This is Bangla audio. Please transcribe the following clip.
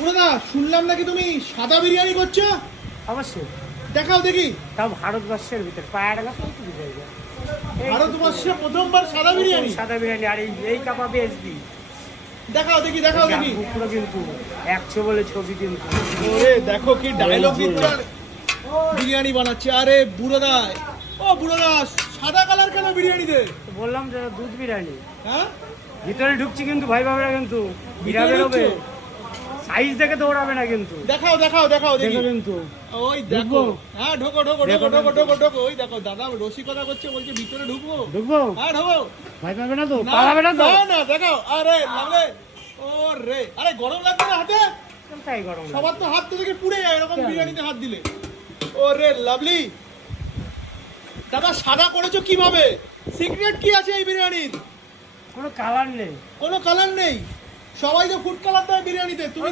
বুড়োদা, শুনলাম নাকি তুমি সাদা বিরিয়ানি করছো? অবশ্যই। দেখাও দেখি। তাও ভারতবর্ষের ভিতরে পায়ের কাছে ভারতবর্ষে প্রথমবার সাদা বিরিয়ানি। সাদা বিরিয়ানি। আর এই কাবাবে এসবি দেখাও দেখি, দেখাও দেখি। পুরো কিন্তু 100 বলে ছবি কিন্তু। ওরে দেখো কি ডায়লগ দিচ্ছে। বিরিয়ানি বানাচ্ছে। আরে বুড়োদা, ও বুড়োদা, সাদা কালার কেন বিরিয়ানিতে? বললাম যে দুধ বিরিয়ানি। হ্যাঁ, ভিতরে ঢুকছি কিন্তু ভাই ভাবে না, কিন্তু বিরা বেরোবে। সাইজ দেখে দৌড়াবে না কিন্তু। দেখাও দেখাও দেখাও দেখি কিন্তু ওই দেখো। হ্যাঁ, ঢোকো ঢোকো ঢোকো ঢোকো ঢোকো ঢোকো। ওই দেখো দাদা রসিকতা করছে, বলছে ভিতরে ঢুকবো। হ্যাঁ ঢোকো। ভাই পাবে না তো, পালাবে না তো। না না, দেখাও। আরে লাগলে। ও রে, আরে গরম লাগবে না হাতে? তাই গরম। সবার তো হাত তো দেখে পুড়ে যায় এরকম বিরিয়ানিতে হাত দিলে। ও রে লাভলি। দাদা সাদা করেছো কিভাবে? সিক্রেট কি আছে এই বিরিয়ানির? কোনো কালার নেই। কোনো কালার নেই। সবাই তো ফুড কালার দেয় বিরিয়ানিতে, তুমি